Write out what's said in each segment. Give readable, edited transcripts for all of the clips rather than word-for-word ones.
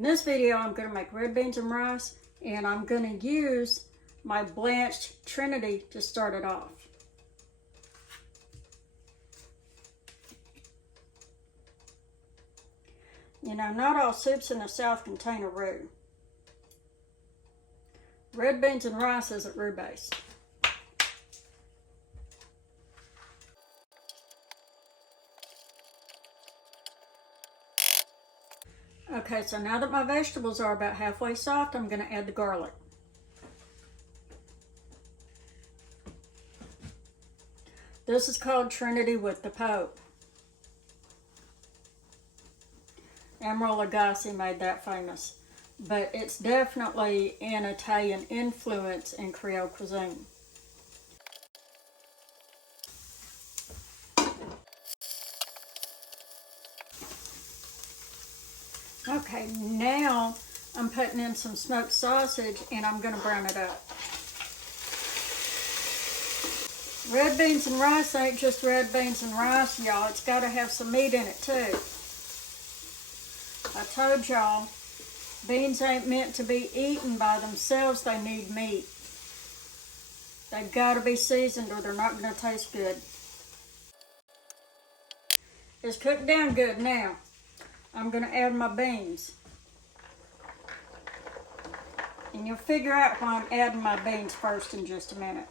In this video, I'm going to make red beans and rice, and I'm going to use my blanched Trinity to start it off. You know, not all soups in the South contain a roux. Red beans and rice isn't roux based. Okay, so now that my vegetables are about halfway soft, I'm going to add the garlic. This is called Trinity with the Pope. Emeril Lagasse made that famous, but it's definitely an Italian influence in Creole cuisine. Okay, now I'm putting in some smoked sausage and I'm going to brown it up. Red beans and rice ain't just red beans and rice, y'all. It's got to have some meat in it too. I told y'all, beans ain't meant to be eaten by themselves. They need meat. They've got to be seasoned or they're not going to taste good. It's cooked down good now. I'm going to add my beans. And you'll figure out why I'm adding my beans first in just a minute.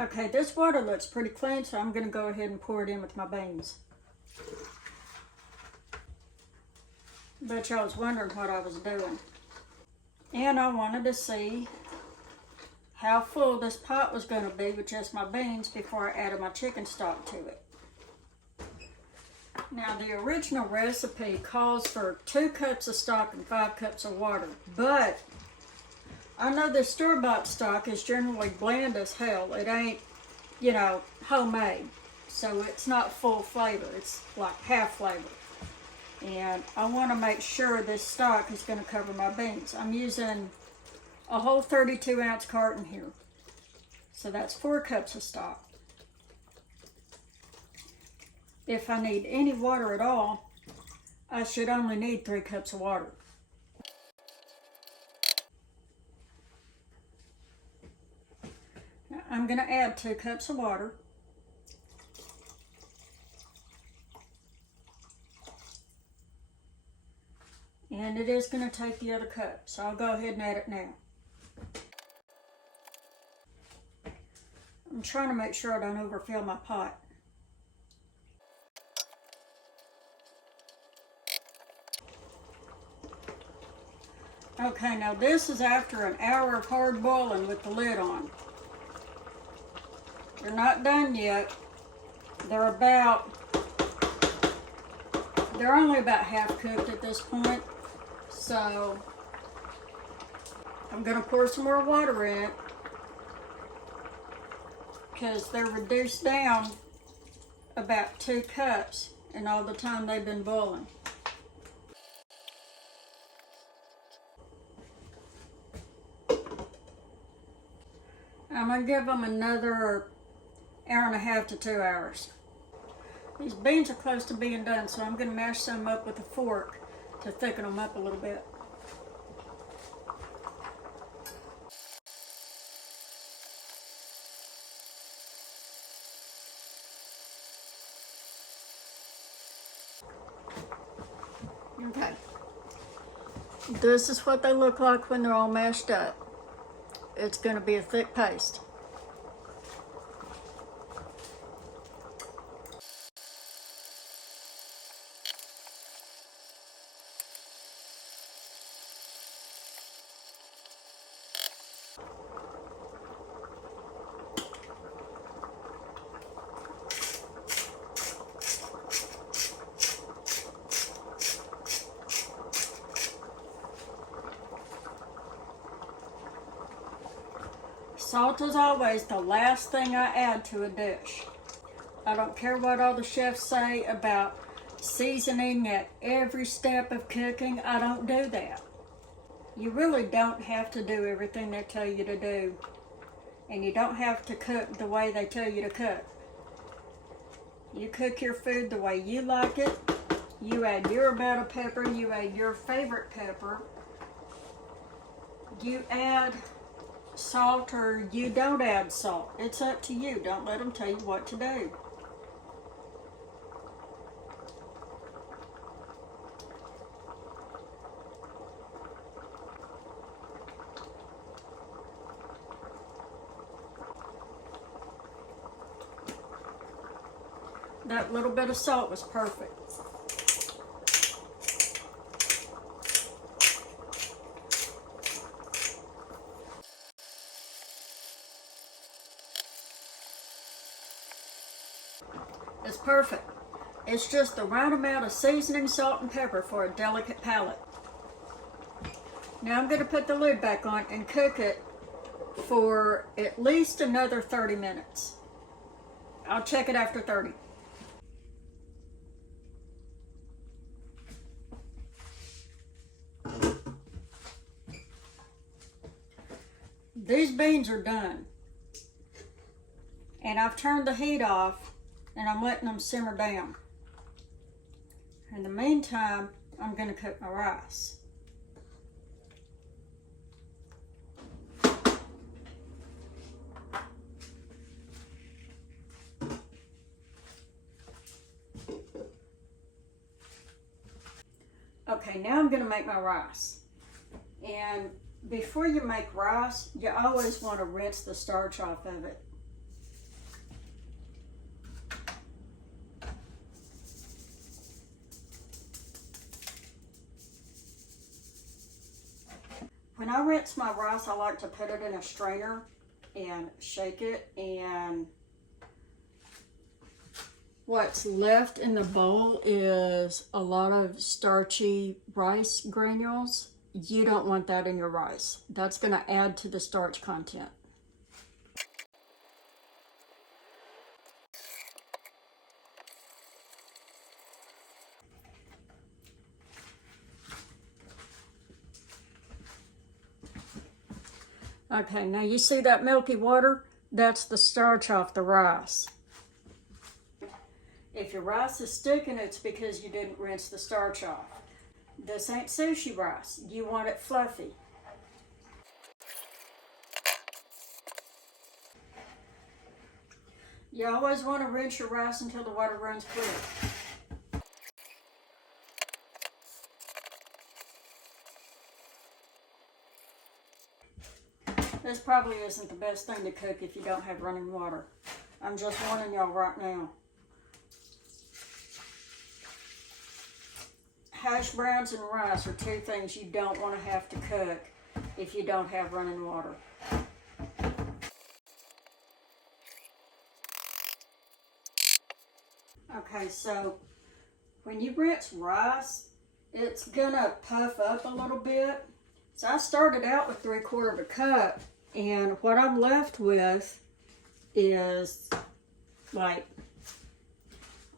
Okay, this water looks pretty clean, so I'm going to go ahead and pour it in with my beans. Bet y'all was wondering what I was doing. And I wanted to see how full this pot was going to be with just my beans before I added my chicken stock to it. Now, the original recipe calls for 2 cups of stock and 5 cups of water, but I know this store-bought stock is generally bland as hell. It ain't, you know, homemade, so it's not full flavor. It's like half flavor. And I want to make sure this stock is going to cover my beans. I'm using a whole 32-ounce carton here. So that's 4 cups of stock. If I need any water at all, I should only need 3 cups of water. Now, I'm going to add 2 cups of water. And it is going to take the other cup, so I'll go ahead and add it now. I'm trying to make sure I don't overfill my pot. Okay, now this is after an hour of hard boiling with the lid on. They're not done yet. They're only about half cooked at this point. So I'm going to pour some more water in it because they're reduced down about 2 cups in all the time they've been boiling. I'm going to give them another hour and a half to 2 hours. These beans are close to being done, so I'm going to mash some up with a fork to thicken them up a little bit. Okay. This is what they look like when they're all mashed up. It's going to be a thick paste. Salt is always the last thing I add to a dish. I don't care what all the chefs say about seasoning at every step of cooking. I don't do that. You really don't have to do everything they tell you to do. And you don't have to cook the way they tell you to cook. You cook your food the way you like it. You add your amount of pepper. You add your favorite pepper. You add salt or you don't add salt. It's up to you. Don't let them tell you what to do. That little bit of salt was perfect. It's perfect. It's just the right amount of seasoning, salt, and pepper for a delicate palate. Now I'm going to put the lid back on and cook it for at least another 30 minutes. I'll check it after 30. These beans are done. And I've turned the heat off and I'm letting them simmer down. In the meantime, I'm going to cook my rice. Okay, now I'm going to make my rice. And before you make rice, you always want to rinse the starch off of it. When I rinse my rice, I like to put it in a strainer and shake it, and what's left in the bowl is a lot of starchy rice granules. You don't want that in your rice. That's going to add to the starch content. Okay, now you see that milky water? That's the starch off the rice. If your rice is sticking, it's because you didn't rinse the starch off. This ain't sushi rice. You want it fluffy. You always want to rinse your rice until the water runs clear. This probably isn't the best thing to cook if you don't have running water. I'm just warning y'all right now. Hash browns and rice are two things you don't want to have to cook if you don't have running water. Okay, so when you rinse rice, it's gonna puff up a little bit. So I started out with 3/4 cup, and what I'm left with is like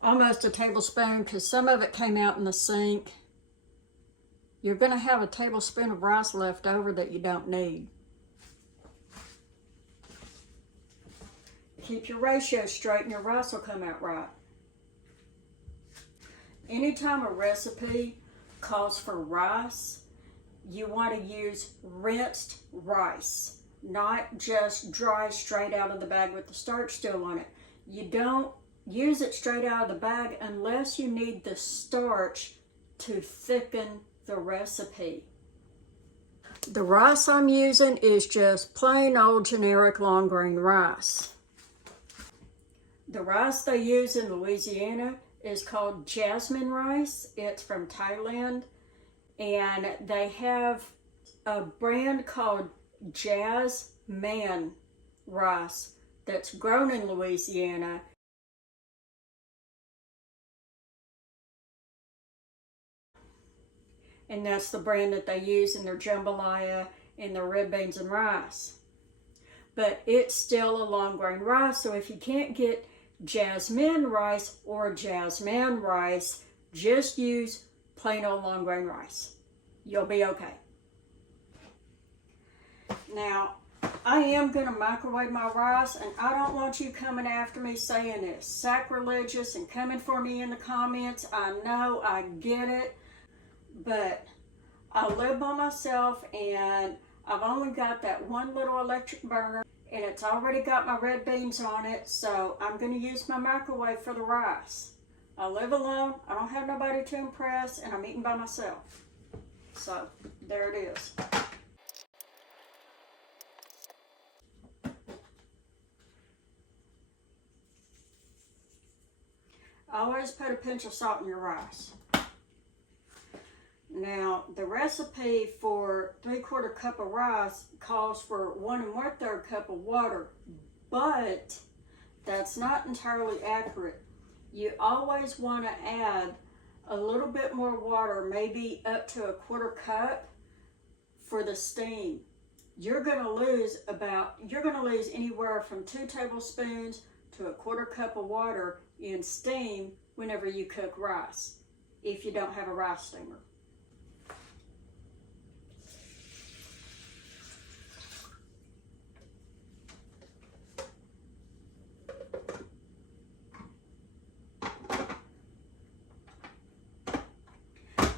almost a tablespoon, because some of it came out in the sink. You're going to have a tablespoon of rice left over that you don't need. Keep your ratio straight and your rice will come out right. Anytime a recipe calls for rice, you want to use rinsed rice, not just dry straight out of the bag with the starch still on it. You don't use it straight out of the bag unless you need the starch to thicken the recipe. The rice I'm using is just plain old generic long grain rice. The rice they use in Louisiana is called jasmine rice. It's from Thailand, and they have a brand called Jasmine rice that's grown in Louisiana. And that's the brand that they use in their jambalaya and their red beans and rice. But it's still a long grain rice, so if you can't get jasmine rice or jasmine rice, just use plain old long grain rice. You'll be okay. Now, I am going to microwave my rice, and I don't want you coming after me saying it's sacrilegious and coming for me in the comments. I know, I get it, but I live by myself, and I've only got that one little electric burner, and it's already got my red beans on it, so I'm going to use my microwave for the rice. I live alone, I don't have nobody to impress, and I'm eating by myself. So, there it is. Always put a pinch of salt in your rice. Now, the recipe for 3/4 cup of rice calls for 1 1/3 cup of water, but that's not entirely accurate. You always want to add a little bit more water, maybe up to 1/4 cup for the steam. You're going to lose anywhere from 2 tablespoons to 1/4 cup of water in steam whenever you cook rice, if you don't have a rice steamer.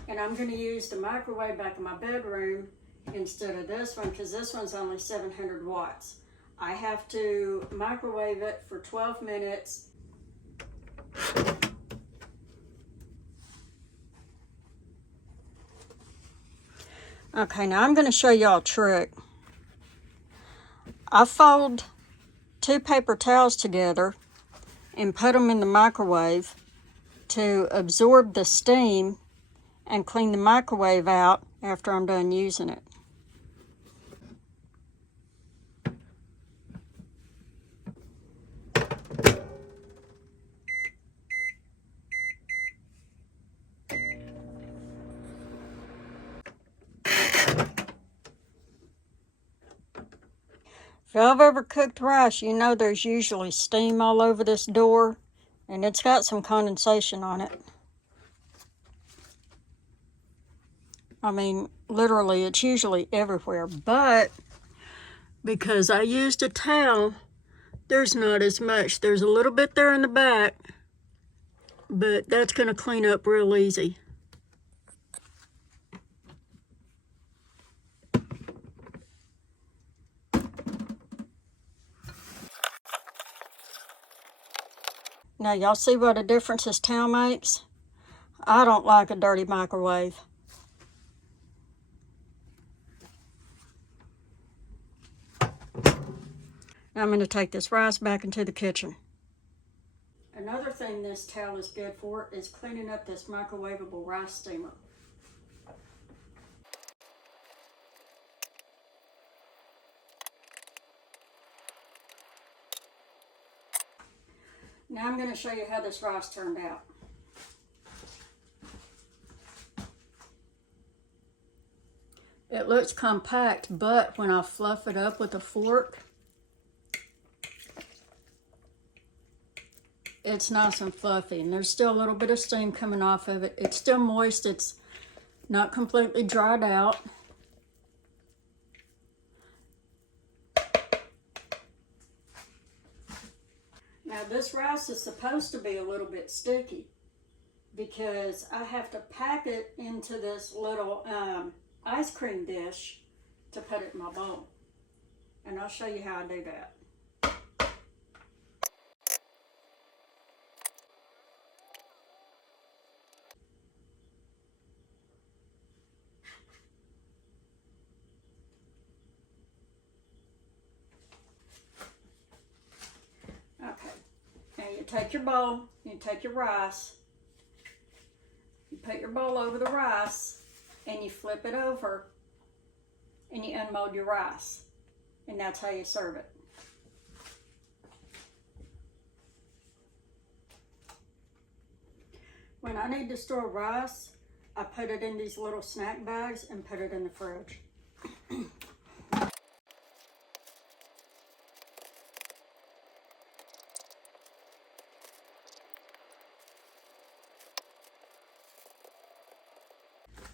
And I'm going to use the microwave back in my bedroom instead of this one, because this one's only 700 watts. I have to microwave it for 12 minutes. Okay, now I'm going to show y'all a trick. I fold 2 paper towels together and put them in the microwave to absorb the steam and clean the microwave out after I'm done using it. If y'all have ever cooked rice, you know there's usually steam all over this door, and it's got some condensation on it. I mean, literally, it's usually everywhere, but because I used a towel, there's not as much. There's a little bit there in the back, but that's going to clean up real easy. Now, y'all see what a difference this towel makes? I don't like a dirty microwave. Now I'm going to take this rice back into the kitchen. Another thing this towel is good for is cleaning up this microwavable rice steamer. Now I'm going to show you how this rice turned out. It looks compact, but when I fluff it up with a fork, it's nice and fluffy, and there's still a little bit of steam coming off of it. It's still moist, it's not completely dried out. Now this rice is supposed to be a little bit sticky because I have to pack it into this little ice cream dish to put it in my bowl. And I'll show you how I do that. Okay, now you take your bowl, you take your rice, you put your bowl over the rice, and you flip it over, and you unmold your rice. And that's how you serve it. When I need to store rice, I put it in these little snack bags and put it in the fridge.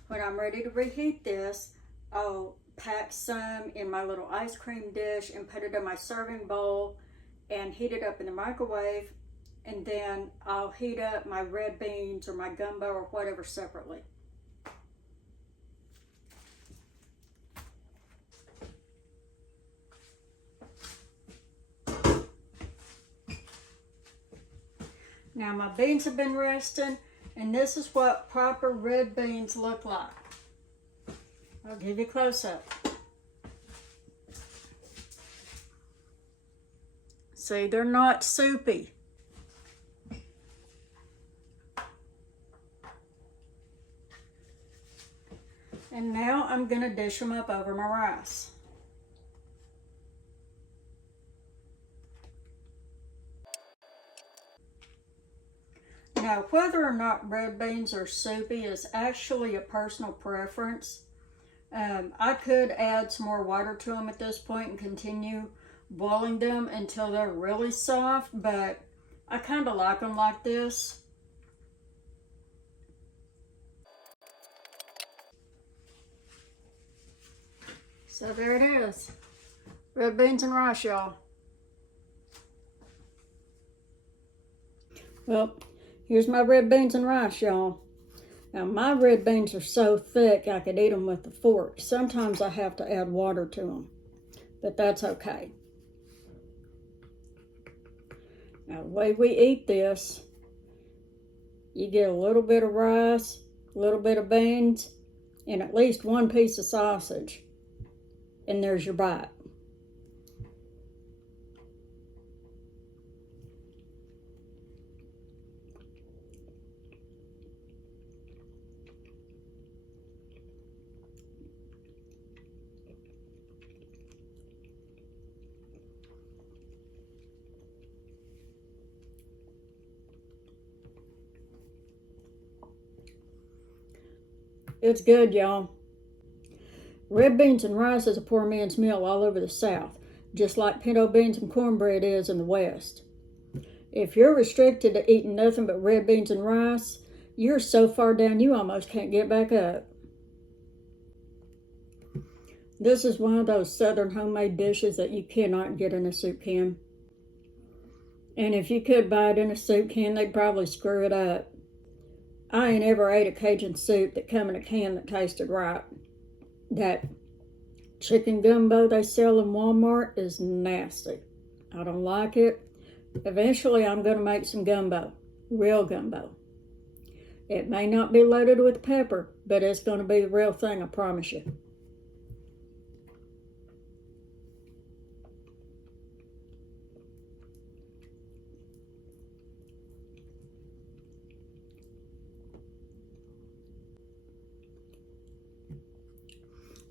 When I'm ready to reheat this, I'll pack some in my little ice cream dish and put it in my serving bowl and heat it up in the microwave. And then I'll heat up my red beans or my gumbo or whatever separately. Now my beans have been resting, and this is what proper red beans look like. I'll give you a close-up. See, they're not soupy. And now I'm going to dish them up over my rice. Now, whether or not red beans are soupy is actually a personal preference. I could add some more water to them at this point and continue boiling them until they're really soft, but I kind of like them like this. So there it is. Red beans and rice, y'all. Well, here's my red beans and rice, y'all. Now, my red beans are so thick I could eat them with a fork. Sometimes I have to add water to them, but that's okay. Now, the way we eat this, you get a little bit of rice, a little bit of beans, and at least one piece of sausage. And there's your bite. It's good, y'all. Red beans and rice is a poor man's meal all over the South, just like pinto beans and cornbread is in the West. If you're restricted to eating nothing but red beans and rice, you're so far down you almost can't get back up. This is one of those Southern homemade dishes that you cannot get in a soup can. And if you could buy it in a soup can, they'd probably screw it up. I ain't ever ate a Cajun soup that come in a can that tasted right. That chicken gumbo they sell in Walmart is nasty. I don't like it. Eventually, I'm going to make some gumbo, real gumbo. It may not be loaded with pepper, but it's going to be the real thing, I promise you.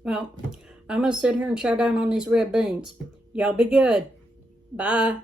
Well, I'm going to sit here and chow down on these red beans. Y'all be good. Bye.